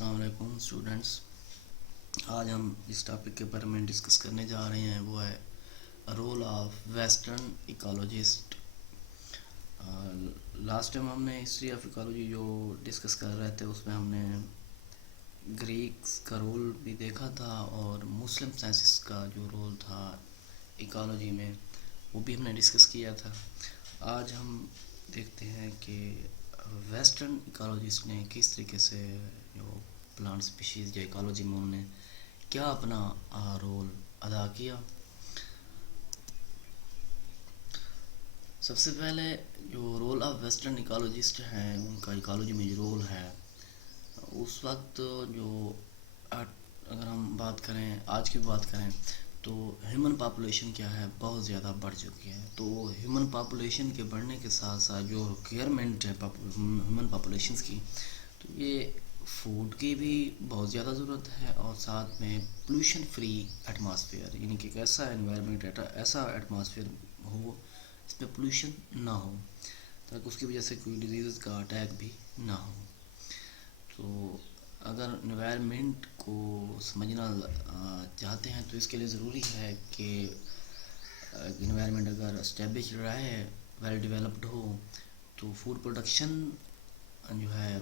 السلام علیکم اسٹوڈنٹس. آج ہم اس ٹاپک کے بارے میں ڈسکس کرنے جا رہے ہیں، وہ ہے role of western ecologist. Last time ہم نے ہسٹری آف ایکالوجی جو ڈسکس کر رہے تھے اس میں ہم نے گریکس کا رول بھی دیکھا تھا اور مسلم سائنسز کا جو رول تھا ایکالوجی میں وہ بھی ہم نے ڈسکس کیا تھا. آج ہم دیکھتے ہیں کہ ویسٹرن ایکالوجسٹ نے کس طریقے سے جو پلانٹ اسپیشیز یا ایکالوجی میں انہوں نے کیا اپنا رول ادا کیا. سب سے پہلے جو رول آف ویسٹرن ایکالوجسٹ ہیں ان کا ایکالوجی میں جو رول ہے اس وقت جو اگر ہم بات کریں آج کی بات کریں تو ہیومن پاپولیشن کیا ہے بہت زیادہ بڑھ چکی ہے. تو ہیومن پاپولیشن کے بڑھنے کے ساتھ ساتھ جو ریکوائرمنٹ ہے ہیومن پاپولیشنس کی، تو یہ فوڈ کی بھی بہت زیادہ ضرورت ہے اور ساتھ میں پولوشن فری ایٹماسفیئر، یعنی کہ ایک ایسا انوائرمنٹ ایسا ایٹماسفیئر ہو اس میں پولوشن نہ ہو تاکہ اس کی وجہ سے کوئی ڈیزیز کا اٹیک بھی نہ ہو. تو اگر انوائرمنٹ کو سمجھنا چاہتے ہیں تو اس کے لیے ضروری ہے کہ انوائرمنٹ اگر اسٹیبلش رہے، ویل ڈیولپڈ ہو، تو فوڈ پروڈکشن جو ہے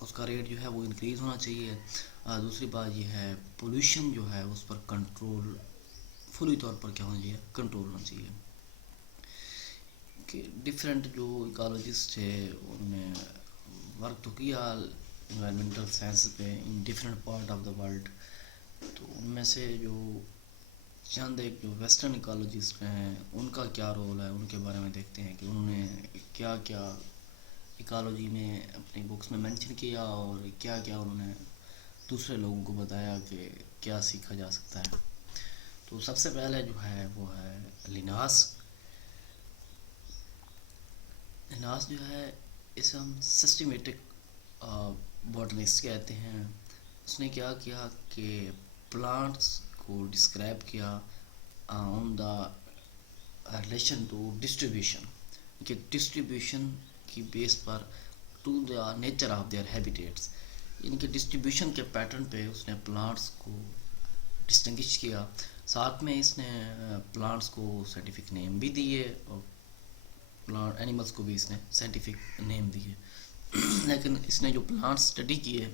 اس کا ریٹ جو ہے وہ انکریز ہونا چاہیے. دوسری بات یہ ہے پولوشن جو ہے اس پر کنٹرول فلی طور پر کیا ہونا چاہیے، کنٹرول ہونا چاہیے. کہ ڈفرینٹ جو ایکالوجسٹ ہے انہوں نے ورک تو کیا انوائرمنٹل سائنس پہ in different part of the world. تو ان میں سے جو چند ایک جو ویسٹرن ایکالوجسٹ ہیں ان کا کیا رول ہے ان کے بارے میں دیکھتے ہیں کہ انہوں نے کیا کیا ایکالوجی میں اپنی بکس میں مینشن کیا اور کیا کیا انہوں نے دوسرے لوگوں کو بتایا کہ کیا سیکھا جا سکتا ہے. تو سب سے پہلے جو ہے وہ ہے لیناس. لیناس جو ہے اسے ہم سسٹمیٹک باٹنسٹ کہتے ہیں. اس نے کیا کیا کہ پلانٹس کو ڈسکرائب کیا on the relation to distribution, کہ ڈسٹریبیوشن کی بیس پر to the nature of their habitats, یعنی کہ ڈسٹریبیوشن کے پیٹرن پہ اس نے پلانٹس کو ڈسٹنگش کیا. ساتھ میں اس نے پلانٹس کو سائنٹیفک نیم بھی دیے اور پلانٹ اینیملس کو بھی اس نے سائنٹیفک نیم دیے. لیکن اس نے جو پلانٹس اسٹڈی کیے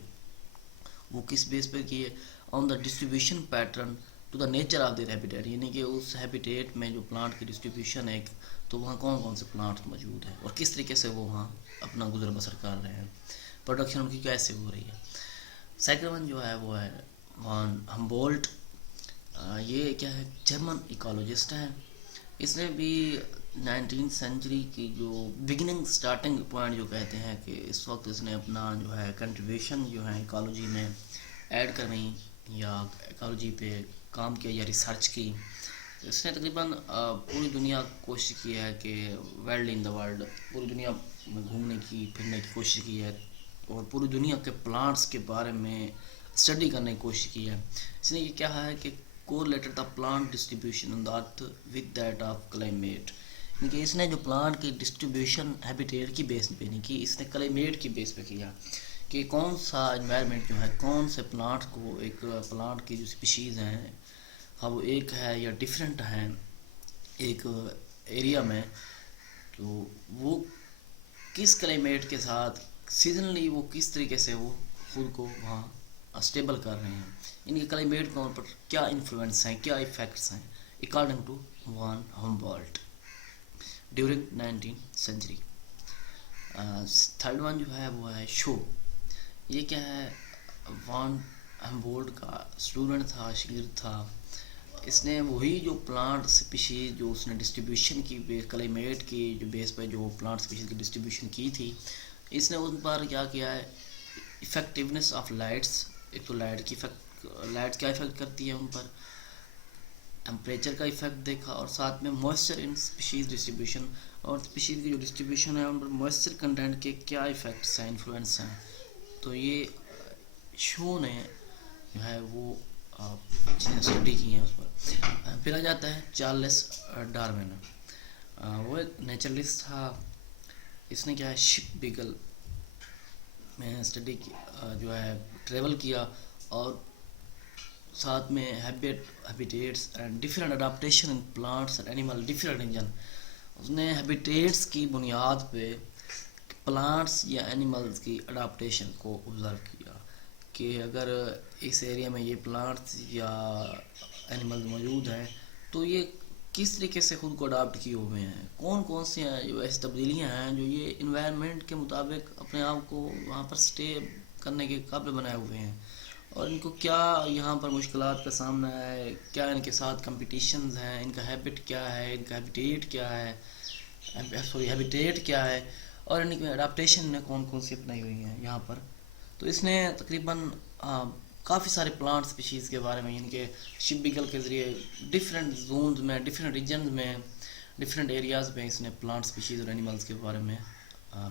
وہ کس بیس پہ کیے، on the distribution pattern to the nature of their habitat, یعنی کہ اس ہیبیٹیٹ میں جو پلانٹ کی ڈسٹریبیوشن ہے تو وہاں کون کون سے پلانٹ موجود ہیں اور کس طریقے سے وہ وہاں اپنا گزر بسر کر رہے ہیں، پروڈکشن ان کی کیسے ہو رہی ہے. سیکنڈ ون جو ہے وہ ہے وان ہمبولٹ. یہ کیا ہے جرمن ایکالوجسٹ ہے. اس نے بھی 19 سینچری کی جو بگننگ سٹارٹنگ پوائنٹ جو کہتے ہیں کہ اس وقت اس نے اپنا جو ہے کنٹریبیوشن جو ہے ایکالوجی میں ایڈ کرنی یا ایکالوجی پہ کام کیا یا ریسرچ کی. اس نے تقریباً پوری دنیا کوشش کی ہے کہ ورلڈ ان دا ورلڈ، پوری دنیا میں گھومنے کی پھرنے کی کوشش کی ہے اور پوری دنیا کے پلانٹس کے بارے میں اسٹڈی کرنے کی کوشش کی ہے. اس نے یہ کیا ہے کہ correlated the plant distribution on the earth with that of climate، یعنی کہ اس نے جو پلانٹ کی ڈسٹریبیوشن ہیبیٹیٹ کی بیس پہ نہیں کی، اس نے کلائمیٹ کی بیس پہ کیا کہ کون سا انوائرمنٹ جو ہے کون سے پلانٹ کو، ایک پلانٹ کی جو اسپیشیز ہیں ہاں وہ ایک ہے یا ڈفرینٹ ہیں ایک ایریا میں، تو وہ کس کلائمیٹ کے ساتھ سیزنلی وہ کس طریقے سے وہ خود کو وہاں اسٹیبل کر رہے ہیں، ان کے کلائمیٹ کے پر کیا انفلوئنس ہیں، کیا ایفیکٹس ہیں according to von Humboldt during 19 century. Third one جو ہے وہ ہے شو. یہ کیا ہے وان ہمبولٹ کا اسٹوڈنٹ تھا، شاگرد تھا. اس نے وہی جو پلانٹ اسپیشیز جو اس نے ڈسٹریبیوشن کی کلائمیٹ کی جو بیس پہ جو پلانٹ اسپیشیز کی ڈسٹریبیوشن کی تھی، اس نے ان پر کیا کیا ہے افیکٹیونیس آف لائٹس. ایک تو لائٹ کی لائٹ کیا افیکٹ کرتی ہے ان پر، ٹمپریچر کا افیکٹ دیکھا اور ساتھ میں موئسچر ان اسپیشیز ڈسٹریبیوشن اور اسپیشیز کی جو ڈسٹریبیوشن ہے ان پر موئسچر کنٹینٹ کے کیا افیکٹس ہیں، انفلوئنس ہیں. تو یہ شو نے جو ہے وہ چیزیں اسٹڈی کی ہیں اس پر. پھر آ جاتا ہے چارلس ڈارون. وہ ایک نیچرلسٹ تھا. اس نے کیا ہے شپ بیگل میں اسٹڈی جو ہے ٹریول کیا، اور ساتھ میں habitats and different adaptation in plants and animal different region. اس نے ہیبیٹیٹس کی بنیاد پہ پلانٹس یا اینیملز کی اڈاپٹیشن کو آبزرو کیا کہ اگر اس ایریا میں یہ پلانٹس یا اینیملز موجود ہیں تو یہ کس طریقے سے خود کو اڈاپٹ کیے ہوئے ہیں، کون کون سی جو ایسی تبدیلیاں ہیں جو یہ انوائرمنٹ کے مطابق اپنے آپ کو وہاں پر اسٹے کرنے کے قابل بنائے ہوئے ہیں، اور ان کو کیا یہاں پر مشکلات کا سامنا ہے، کیا ان کے ساتھ کمپٹیشنز ہیں، ان کا ہیبٹ کیا ہے، ان کا ہیبیٹیٹ کیا ہے، ہیبیٹیٹ کیا ہے، اور ان کی اڈاپٹیشن نے کون کون سی اپنائی ہوئی ہیں یہاں پر. تو اس نے تقریباً کافی سارے پلانٹ اسپیشیز کے بارے میں، ان کے شپ بیگل کے ذریعے ڈفرینٹ زونز میں، ڈفرینٹ ریجنز میں، ڈفرینٹ ایریاز میں اس نے پلانٹ اسپیشیز اور اینیملز کے بارے میں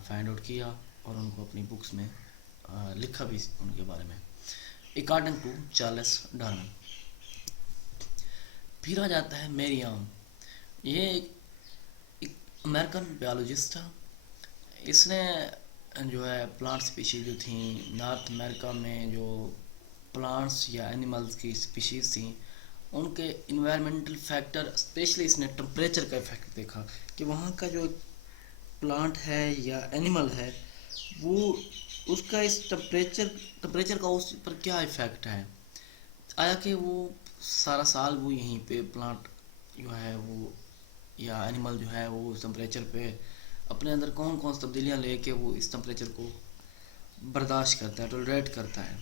فائنڈ آؤٹ کیا، اور ان کو اپنی بکس میں لکھا بھی ان کے بارے میں اکارڈنگ ٹو چارلس ڈارون. پھر آ جاتا ہے میری آم. یہ ایک امریکن بیالوجسٹ تھا. اس نے جو ہے پلانٹ اسپیشیز جو تھیں نارتھ امریکہ میں، جو پلانٹس یا اینیملز کی اسپیشیز تھیں، ان کے انوائرمنٹل فیکٹر، اسپیشلی اس نے ٹمپریچر کا افیکٹ دیکھا کہ وہاں کا جو پلانٹ ہے یا اینیمل ہے وہ اس کا اس ٹمپریچر کا اس پر کیا افیکٹ ہے. آیا کہ وہ سارا سال وہ یہیں پہ پلانٹ جو ہے وہ یا اینیمل جو ہے وہ اس ٹمپریچر پہ اپنے اندر کون کون سی تبدیلیاں لے کے وہ اس ٹمپریچر کو برداشت کرتا ہے، ٹولریٹ کرتا ہے،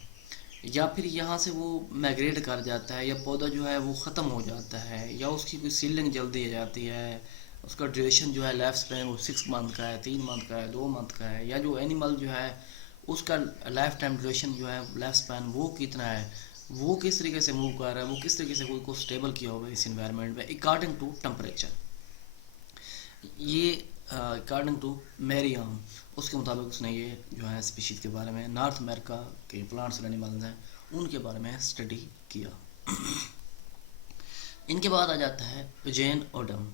یا پھر یہاں سے وہ مائگریٹ کر جاتا ہے، یا پودا جو ہے وہ ختم ہو جاتا ہے، یا اس کی کوئی سیلنگ جلدی ہو جاتی ہے، اس کا ڈیوریشن جو ہے لائف اسپین وہ 6 منتھ کا ہے، 3 منتھ کا ہے، 2 منتھ کا ہے، یا جو اینیمل جو ہے اس کا لائف ٹائم ڈیوریشن جو ہے لائف اسپین وہ کتنا ہے، وہ کس طریقے سے موو کر رہا ہے، وہ کس طریقے سے خود کو اسٹیبل کیا ہوا ہے اس انوائرمنٹ میں اکارڈنگ ٹو ٹمپریچر. یہ اکارڈنگ ٹو میری آم اس کے مطابق اس نے یہ جو ہے اسپیشیز کے بارے میں نارتھ امریکہ کے پلانٹس اور اینیملز ہیں ان کے بارے میں اسٹڈی کیا. ان کے بعد آ جاتا ہے ایوجین اوڈم،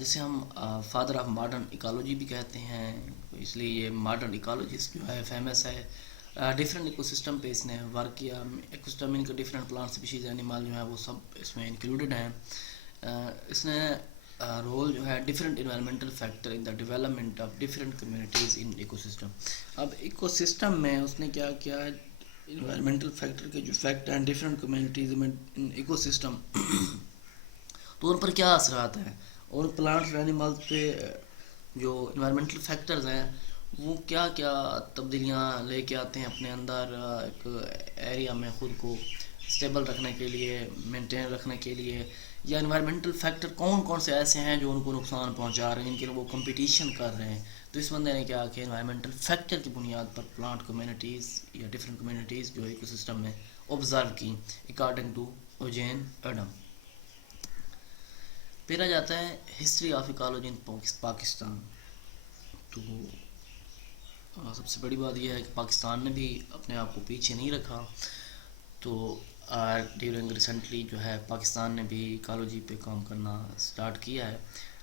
جسے ہم فادر آف ماڈرن ایکالوجی بھی کہتے ہیں، اس لیے یہ ماڈرن ایکالوجسٹ جو ہے فیمس ہے. ڈفرینٹ ایکو سسٹم پہ اس نے ورک کیا. ایکو سسٹم ان کے ڈفرینٹ پلانٹ اسپیشیز اینیمل جو ہے وہ سب اس میں انکلوڈیڈ ہیں. اس نے رول جو ہے different environmental factor in the development of different communities in ecosystem. اب ایکو سسٹم میں اس نے کیا کیا، انوائرمنٹل فیکٹر کے جو فیکٹ ہیں ڈفرینٹ کمیونٹیز میں ان ایکو سسٹم تو ان پر کیا اثرات ہیں، اور پلانٹس اینیملز پہ جو انوائرمنٹل فیکٹرز ہیں وہ کیا کیا تبدیلیاں لے کے آتے ہیں اپنے اندر ایک ایریا میں خود کو اسٹیبل رکھنے کے لیے، مینٹین رکھنے کے لیے، یا انوائرمنٹل فیکٹر کون کون سے ایسے ہیں جو ان کو نقصان پہنچا رہے ہیں، جن کے لیے وہ کمپٹیشن کر رہے ہیں. تو اس بندے نے کیا کہ انوائرمنٹل فیکٹر کی بنیاد پر پلانٹ کمیونٹیز یا ڈفرینٹ کمیونٹیز جو ایکو سسٹم میں آبزرو کی اکارڈنگ ٹو ایوجین اوڈم. پھر آ جاتا ہے ہسٹری آف ایکالوجی ان پاکستان. تو سب سے بڑی بات یہ ہے کہ پاکستان نے بھی اپنے آپ کو پیچھے نہیں رکھا. تو ڈیورنگ ریسنٹلی جو ہے پاکستان نے بھی ایکالوجی پہ کام کرنا سٹارٹ کیا ہے،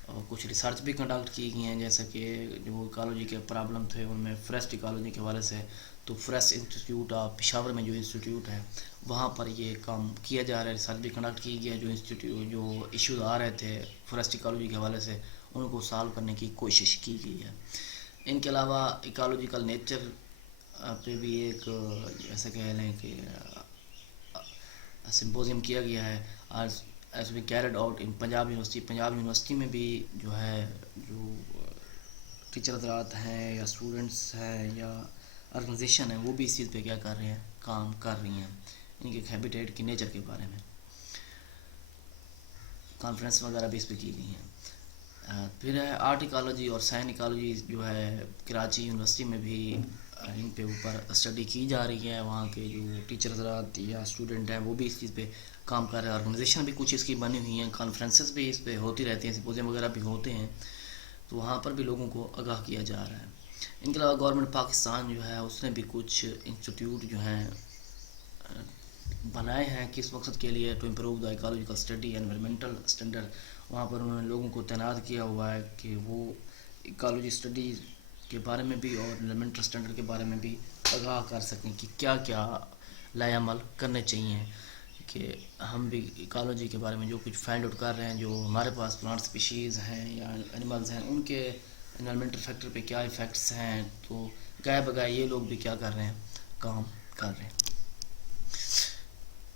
اور کچھ ریسرچ بھی کنڈکٹ کی گئی ہیں، جیسا کہ جو ایکالوجی کے پرابلم تھے ان میں فریسٹ ایکالوجی کے حوالے سے. تو فریسٹ انسٹیٹیوٹ آف پشاور میں جو انسٹیٹیوٹ ہے وہاں پر یہ کام کیا جا رہا ہے، ریسرچ بھی کنڈکٹ کی گیا. جو ایشوز آ رہے تھے فریسٹ ایکالوجی کے حوالے سے ان کو سالو کرنے کی کوشش کی گئی ہے. ان کے علاوہ ایکالوجیکل نیچر پہ بھی ایک ایسا کہہ لیں کہ سمپوزیم کیا گیا ہے، as we carried out in Punjab university میں بھی جو ہے جو ٹیچر حضرات ہیں یا اسٹوڈنٹس ہیں یا آرگنائزیشن ہیں وہ بھی اس چیز پہ کیا کر رہے ہیں، کام کر رہی ہیں. ان کے ہیبیٹیٹ کی نیچر کے بارے میں کانفرنس وغیرہ بھی اس پہ کی گئی ہیں. پھر ہے آرٹ ایکالوجی اور سائن ایکالوجی جو ہے کراچی یونیورسٹی میں بھی ان پہ اوپر اسٹڈی کی جا رہی ہے. وہاں کے جو ٹیچر حضرات یا اسٹوڈنٹ ہیں وہ بھی اس چیز پہ کام کر رہے ہیں. آرگنائزیشن بھی کچھ اس کی بنی ہوئی ہیں، کانفرنسز بھی اس پہ ہوتی رہتی ہیں، سمپوزیم وغیرہ بھی ہوتے ہیں، تو وہاں پر بھی لوگوں کو آگاہ کیا جا رہا ہے. ان کے علاوہ گورنمنٹ پاکستان جو ہے اس نے بھی کچھ انسٹیٹیوٹ جو ہیں بنائے ہیں کس مقصد کے لیے، to improve the ecological study environmental standard. وہاں پر انہوں نے لوگوں کو تعینات کیا ہوا ہے کہ وہ ایکالوجی اسٹڈی کے بارے میں بھی اور انوائرمنٹل اسٹینڈرڈ کے بارے میں بھی آگاہ کر سکیں کہ کیا کیا لائے عمل کرنے چاہیے، کہ ہم بھی ایکالوجی کے بارے میں جو کچھ فائنڈ آؤٹ کر رہے ہیں، جو ہمارے پاس پلانٹ اسپیشیز ہیں یا اینیملز ہیں، ان کے انوائرمنٹل فیکٹر پہ کیا ایفیکٹس ہیں، تو گائے بگائے یہ لوگ بھی کیا کر رہے ہیں، کام کر رہے ہیں۔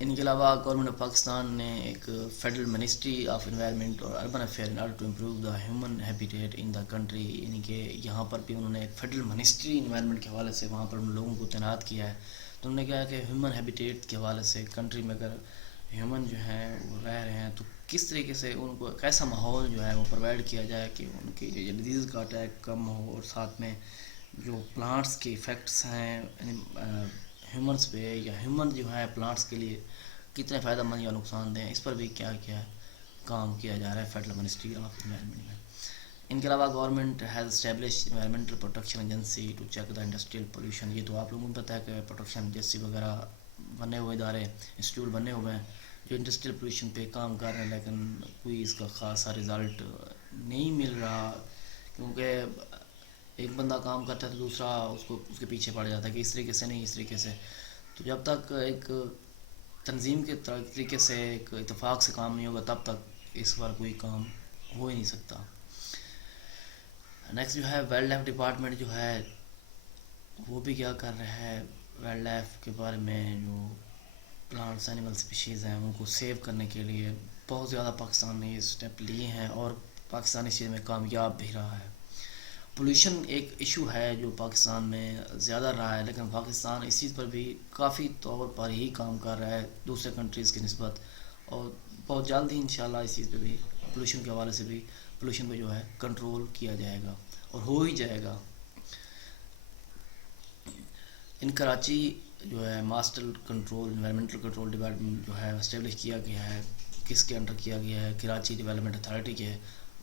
ان کے علاوہ گورنمنٹ آف پاکستان نے ایک فیڈرل منسٹری آف انوائرمنٹ اور urban affair in order to improve the human habitat in the country, یعنی کہ یہاں پر بھی انہوں نے ایک فیڈرل منسٹری انوائرمنٹ کے حوالے سے وہاں پر ان لوگوں کو تعینات کیا ہے۔ تو انہوں نے کہا کہ ہیومن ہیبیٹیٹ کے حوالے سے کنٹری میں اگر ہیومن جو ہیں وہ رہ رہے ہیں تو کس طریقے سے ان کو کیسا ماحول جو ہے وہ پرووائڈ کیا جائے کہ ان کی جو ڈیزیز کا اٹیک کم ہو، اور ساتھ میں جو پلانٹس کے افیکٹس ہیں ہیومنس پہ، یا ہیومن جو ہے پلانٹس کے لیے کتنے فائدہ مند یا نقصان دہ ہیں، اس پر بھی کیا کیا کام کیا جا رہا ہے فیڈرل منسٹری آف انوائرمنٹ میں۔ ان کے علاوہ government has establish environmental protection agency to check the industrial pollution, یہ تو آپ لوگوں کو پتہ ہے کہ پروٹیکشن ایجنسی وغیرہ بنے ہوئے ادارے، انسٹیٹیوٹ بنے ہوئے ہیں جو انڈسٹریل پولیوشن پہ کام کر رہے ہیں، لیکن کوئی اس کا خاصا رزلٹ نہیں مل رہا، کیونکہ ایک بندہ کام کرتا ہے تو دوسرا اس کے پیچھے پڑ جاتا ہے کہ اس طریقے سے نہیں، اس طریقے سے۔ تو جب تک ایک تنظیم کے طریقے سے ایک اتفاق سے کام نہیں ہوگا تب تک اس پر کوئی کام ہو ہی نہیں سکتا۔ نیکسٹ جو ہے وائلڈ لائف ڈپارٹمنٹ جو ہے وہ بھی کیا کر رہا ہے، وائلڈ لائف کے بارے میں جو پلانٹس اینیمل اسپیشیز ہیں ان کو سیو کرنے کے لیے بہت زیادہ پاکستان نے یہ اسٹیپ لیے ہیں، اور پاکستان اس چیز میں کامیاب بھی رہا ہے۔ پولیوشن ایک ایشو ہے جو پاکستان میں زیادہ رہا ہے، لیکن پاکستان اس چیز پر بھی کافی طور پر ہی کام کر رہا ہے دوسرے کنٹریز کی نسبت، اور بہت جلد ہی انشاءاللہ اس چیز پہ بھی پولیوشن کے حوالے سے بھی پولیوشن پہ جو ہے کنٹرول کیا جائے گا اور ہو ہی جائے گا۔ ان کراچی جو ہے master control environmental control department جو ہے اسٹیبلش کیا گیا ہے، کس کے انڈر کیا گیا ہے، کراچی ڈیولپمنٹ اتھارٹی کے۔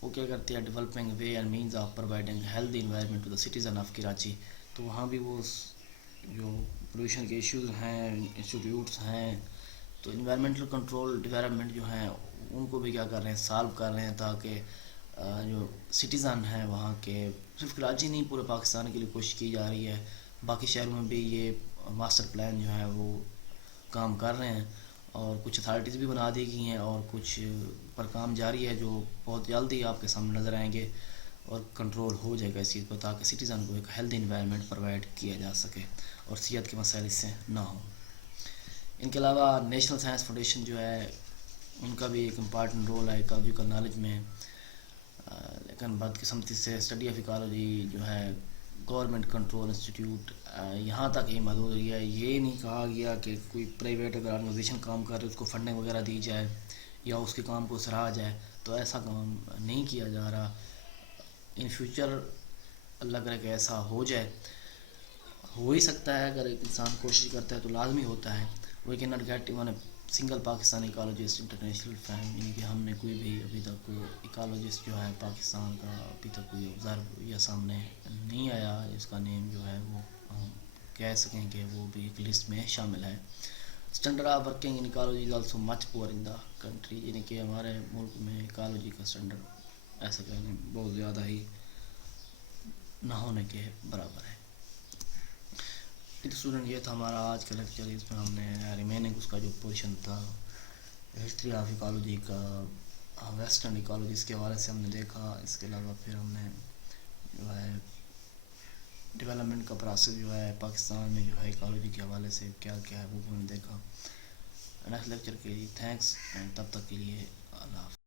وہ کیا کرتی ہے، developing way and means of providing healthy environment to the citizen of Karachi. تو وہاں بھی وہ جو پولیوشن کے ایشوز ہیں، انسٹیٹیوٹس ہیں، تو انوائرمنٹل کنٹرول ڈیولپمنٹ جو ہیں ان کو بھی کیا کر رہے ہیں، سالو کر رہے ہیں، تاکہ جو سٹیزن ہیں وہاں کے، صرف کراچی نہیں پورے پاکستان کے لیے کوشش کی جا رہی ہے، باقی شہروں میں بھی یہ ماسٹر پلان جو ہے وہ کام کر رہے ہیں، اور کچھ اتھارٹیز بھی بنا دی گئی ہیں، اور کچھ پر کام جاری ہے جو بہت جلدی آپ کے سامنے نظر آئیں گے، اور کنٹرول ہو جائے گا اس چیز پر، تاکہ سٹیزن کو ایک ہیلدی انوائرمنٹ پرووائڈ کیا جا سکے اور صحت کے مسائل اس سے نہ ہوں۔ ان کے علاوہ نیشنل سائنس فاؤنڈیشن جو ہے ان کا بھی ایک امپارٹنٹ رول ہے ایکالوجیکل نالج میں، لیکن بدقسمتی سے اسٹڈی آف ایکالوجی جو ہے گورنمنٹ کنٹرول انسٹیٹیوٹ یہاں تک ہی محدود رہی ہے۔ یہ نہیں کہا گیا کہ کوئی پرائیویٹ اگر آرگنائزیشن کام کر رہے اس کو فنڈنگ وغیرہ دی جائے یا اس کے کام کو سراہا جائے، تو ایسا کام نہیں کیا جا رہا۔ ان فیوچر اللہ کرے کہ ایسا ہو جائے، ہو ہی سکتا ہے، اگر ایک انسان کوشش کرتا ہے تو لازمی ہوتا ہے۔ We can not get even a single Pakistani ecologist international fame, یعنی کہ ہم نے کوئی بھی ابھی تک ایکالوجسٹ جو ہے پاکستان کا ابھی تک کوئی آبزرو یا سامنے نہیں آیا جس کا نیم جو ہے وہ ہم کہہ سکیں کہ وہ بھی ایک لسٹ میں شامل ہے۔ Standard of working in ecology is also much poor in the country, یعنی کہ ہمارے ملک میں ایکالوجی کا اسٹینڈرڈ ایسا کہیں بہت زیادہ ہی نہ ہونے کے برابر ہے۔ اسٹوڈنٹ یہ تھا ہمارا آج کا لیکچر، اس میں ہم نے ریمیننگ اس کا جو پورشن تھا ہسٹری آف ایکالوجی کا، ویسٹرن ایکالوجیز کے حوالے سے ہم نے دیکھا۔ اس کے علاوہ پھر ہم نے جو ہے ڈیولپمنٹ کا پروسیس جو ہے پاکستان میں جو ہے ایکالوجی کے حوالے سے کیا کیا ہے وہ بھی ہم نے دیکھا۔ نیکسٹ لیکچر کے لیے تھینکس، تب تک کے لیے اللہ حافظ۔